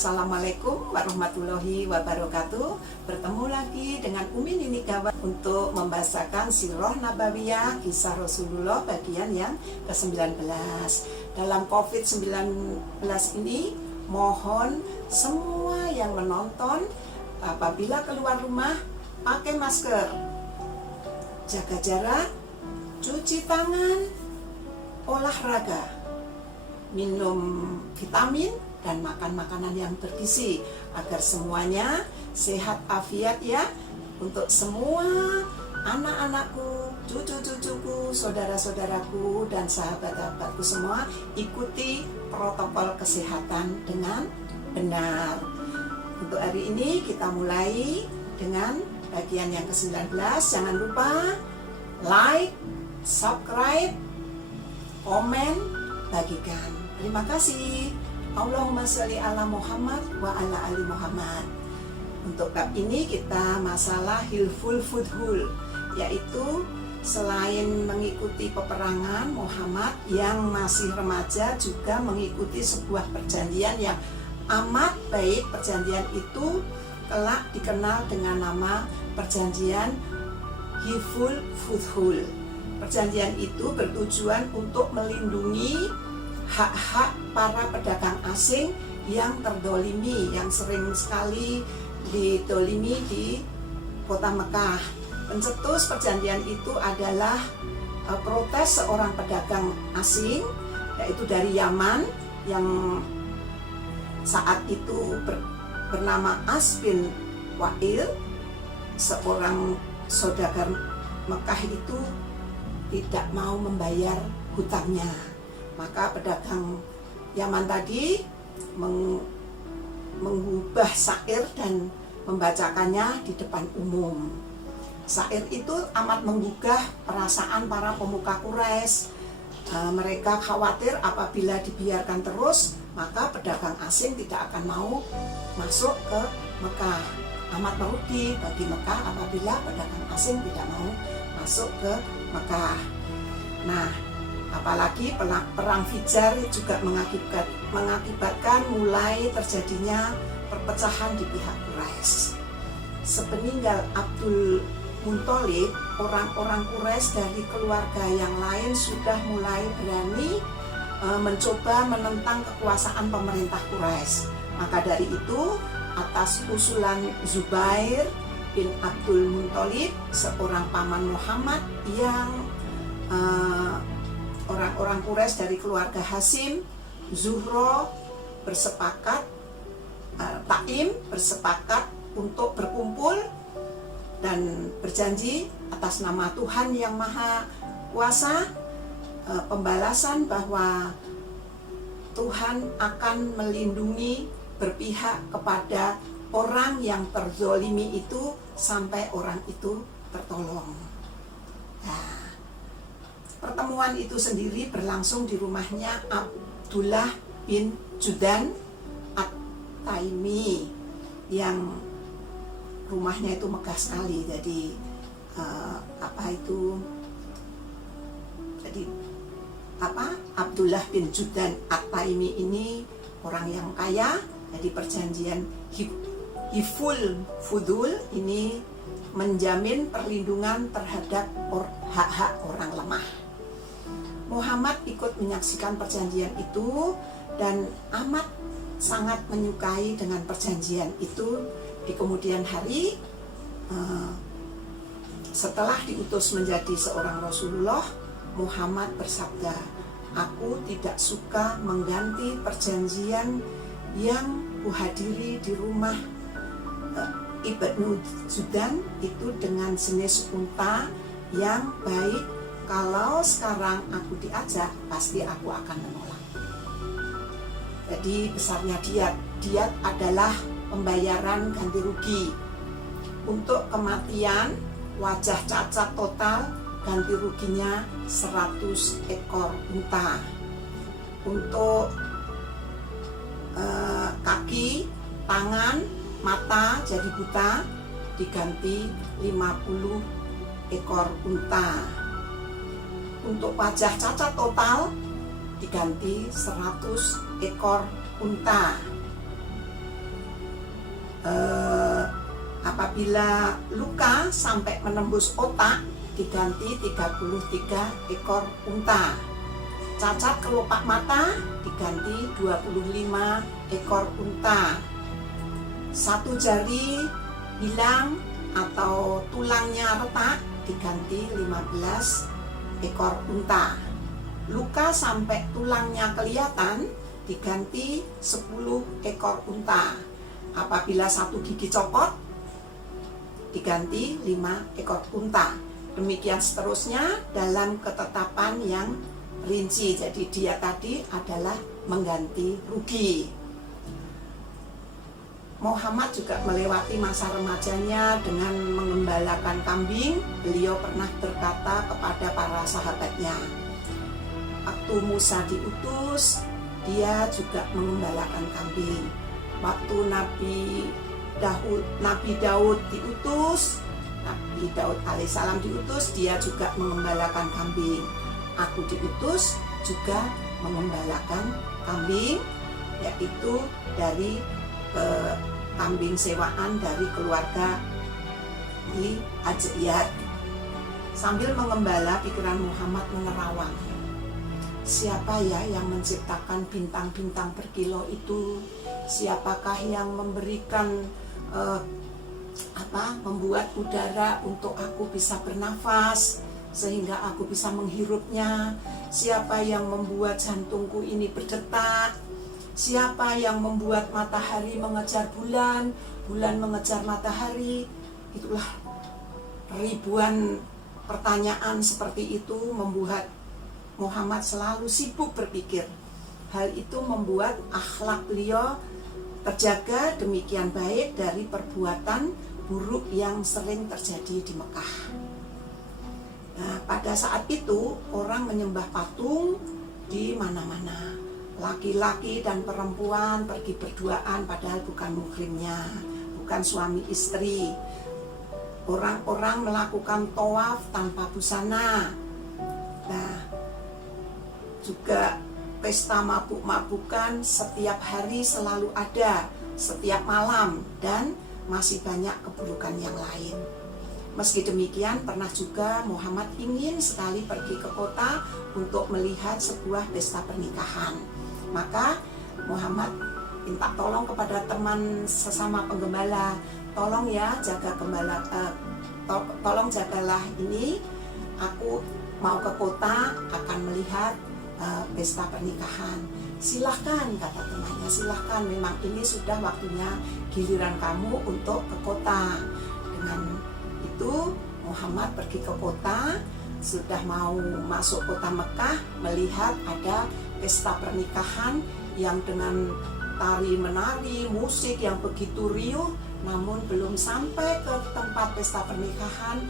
Assalamualaikum warahmatullahi wabarakatuh. Bertemu lagi dengan Umi Nini Gawat untuk membahasakan Sirah Nabawiyah Kisah Rasulullah bagian yang ke-19. Dalam COVID-19 ini, mohon semua yang menonton apabila keluar rumah pakai masker, jaga jarak, cuci tangan, olahraga, minum vitamin, dan makan makanan yang bergizi agar semuanya sehat afiat ya. Untuk semua anak-anakku, cucu-cucuku, saudara-saudaraku, dan sahabat-sahabatku semua, ikuti protokol kesehatan dengan benar. Untuk hari ini kita mulai dengan bagian yang ke-19. Jangan lupa like, subscribe, komen, bagikan. Terima kasih. Allahumma sholli ala Muhammad wa ala ali Muhammad. Untuk bab ini kita masalah hilful fudhul, yaitu selain mengikuti peperangan, Muhammad yang masih remaja juga mengikuti sebuah perjanjian yang amat baik. Perjanjian itu kelak dikenal dengan nama perjanjian hilful fudhul. Perjanjian itu bertujuan untuk melindungi hak-hak para pedagang asing yang terdolimi, yang sering sekali didolimi di kota Mekah. Pencetus perjanjian itu adalah protes seorang pedagang asing, yaitu dari Yaman, yang saat itu bernama As bin Wa'il. Seorang saudagar Mekah itu tidak mau membayar hutangnya. Maka pedagang Yaman tadi mengubah syair dan membacakannya di depan umum. Syair itu amat menggugah perasaan para pemuka Quraisy. Mereka khawatir apabila dibiarkan terus, maka pedagang asing tidak akan mau masuk ke Mekah. Amat merugi bagi Mekah apabila pedagang asing tidak mau masuk ke Mekah. Nah, apalagi perang Fijar juga mengakibatkan mulai terjadinya perpecahan di pihak Quraisy. Sepeninggal Abdul Muthalib, orang-orang Quraisy dari keluarga yang lain sudah mulai berani mencoba menentang kekuasaan pemerintah Quraisy. Maka dari itu, atas usulan Zubair bin Abdul Muthalib, seorang paman Muhammad yang orang-orang Quraisy dari keluarga Hashim, Zuhro bersepakat, Taim bersepakat untuk berkumpul dan berjanji atas nama Tuhan yang Maha Kuasa, pembalasan bahwa Tuhan akan melindungi, berpihak kepada orang yang terzolimi itu sampai orang itu tertolong. Nah, pertemuan itu sendiri berlangsung di rumahnya Abdullah bin Judan At-Taimi, yang rumahnya itu megah sekali. Jadi Abdullah bin Judan At-Taimi ini orang yang kaya. Jadi perjanjian Hilful Fudhul ini menjamin perlindungan terhadap hak-hak orang lemah. Muhammad ikut menyaksikan perjanjian itu dan amat sangat menyukai dengan perjanjian itu. Di kemudian hari, setelah diutus menjadi seorang Rasulullah, Muhammad bersabda, "Aku tidak suka mengganti perjanjian yang kuhadiri di rumah Ibnu Judan itu dengan jenis unta yang baik. Kalau sekarang aku diajak, pasti aku akan menolak." Jadi besarnya diat. Diat adalah pembayaran ganti rugi. Untuk kematian, wajah cacat total, ganti ruginya 100 ekor unta. Untuk kaki, tangan, mata jadi buta, diganti 50 ekor unta. Untuk wajah cacat total diganti 100 ekor unta. Apabila luka sampai menembus otak, diganti 33 ekor unta. Cacat kelopak mata, diganti 25 ekor unta. Satu jari hilang atau tulangnya retak, diganti 15 ekor unta. Luka sampai tulangnya kelihatan, diganti 10 ekor unta. Apabila satu gigi copot, diganti 5 ekor unta. Demikian seterusnya dalam ketetapan yang rinci. Jadi dia tadi adalah mengganti rugi. Muhammad juga melewati masa remajanya dengan mengembalakan kambing. Beliau pernah berkata kepada para sahabatnya, waktu Musa diutus, dia juga mengembalakan kambing. Waktu Nabi Daud diutus, Nabi Daud alaihissalam diutus, dia juga mengembalakan kambing. Aku diutus juga mengembalakan kambing, yaitu dari kambing sewaan dari keluarga di Ajiyat. Sambil mengembala, pikiran Muhammad menerawang. Siapa ya yang menciptakan bintang-bintang berkilau itu? Siapakah yang memberikan membuat udara untuk aku bisa bernafas sehingga aku bisa menghirupnya? Siapa yang membuat jantungku ini berdetak? Siapa yang membuat matahari mengejar bulan, bulan mengejar matahari? Itulah ribuan pertanyaan seperti itu membuat Muhammad selalu sibuk berpikir. Hal itu membuat akhlak beliau terjaga demikian baik dari perbuatan buruk yang sering terjadi di Mekah. Nah, pada saat itu orang menyembah patung di mana-mana. Laki-laki dan perempuan pergi berduaan padahal bukan muhrimnya, bukan suami istri. Orang-orang melakukan tawaf tanpa busana. Nah, juga pesta mabuk-mabukan setiap hari selalu ada, setiap malam, dan masih banyak keburukan yang lain. Meski demikian, pernah juga Muhammad ingin sekali pergi ke kota untuk melihat sebuah pesta pernikahan. Maka Muhammad minta tolong kepada teman sesama penggembala, tolong ya jaga gembala, tolong jagalah ini, aku mau ke kota akan melihat pesta pernikahan. Silahkan, kata temannya, silahkan, memang ini sudah waktunya giliran kamu untuk ke kota. Dengan itu Muhammad pergi ke kota, sudah mau masuk kota Mekah, melihat ada pesta pernikahan yang dengan tari-menari, musik yang begitu riuh. Namun belum sampai ke tempat pesta pernikahan,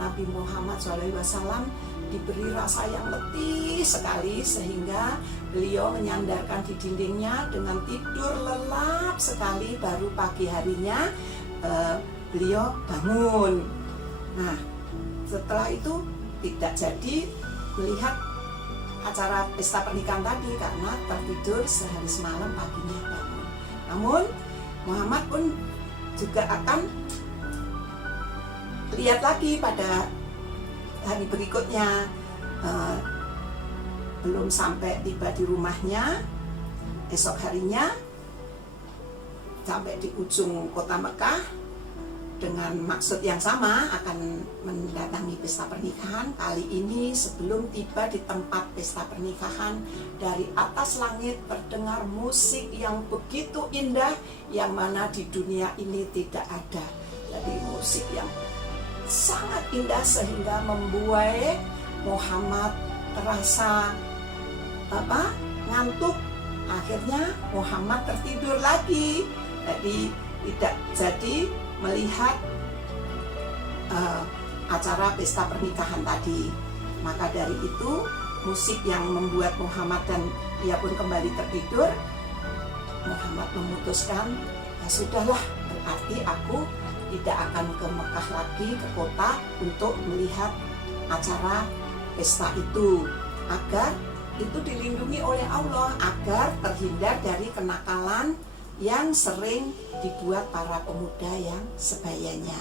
Nabi Muhammad SAW diberi rasa yang letih sekali sehingga beliau menyandarkan di dindingnya dengan tidur lelap sekali. Baru pagi harinya beliau bangun. Nah, setelah itu tidak jadi melihat acara pesta pernikahan tadi karena tertidur sehari semalam, paginya bangun. Namun Muhammad pun juga akan lihat lagi pada hari berikutnya. Belum sampai tiba di rumahnya, esok harinya sampai di ujung kota Mekah dengan maksud yang sama akan mendatangi pesta pernikahan. Kali ini sebelum tiba di tempat pesta pernikahan, dari atas langit terdengar musik yang begitu indah yang mana di dunia ini tidak ada. Jadi musik yang sangat indah sehingga membuat Muhammad terasa ngantuk. Akhirnya Muhammad tertidur lagi. Jadi tidak jadi melihat acara pesta pernikahan tadi. Maka dari itu musik yang membuat Muhammad dan ia pun kembali tertidur. Muhammad memutuskan, ya sudahlah, berarti aku tidak akan ke Mekah lagi, ke kota untuk melihat acara pesta itu, agar itu dilindungi oleh Allah, agar terhindar dari kenakalan yang sering dibuat para pemuda yang sebayanya.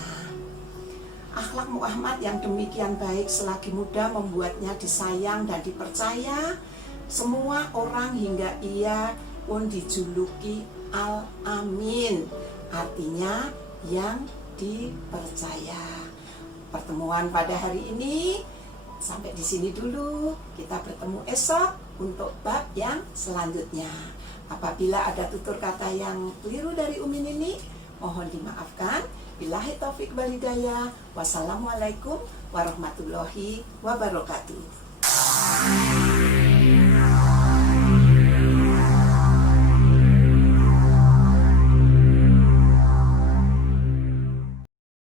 Akhlak Muhammad yang demikian baik selagi muda membuatnya disayang dan dipercaya semua orang hingga ia pun dijuluki Al-Amin, artinya yang dipercaya. Pertemuan pada hari ini sampai di sini dulu. Kita bertemu esok untuk bab yang selanjutnya. Apabila ada tutur kata yang keliru dari Umin ini, mohon dimaafkan. Billahi taufik wal hidayah. Wassalamualaikum warahmatullahi wabarakatuh.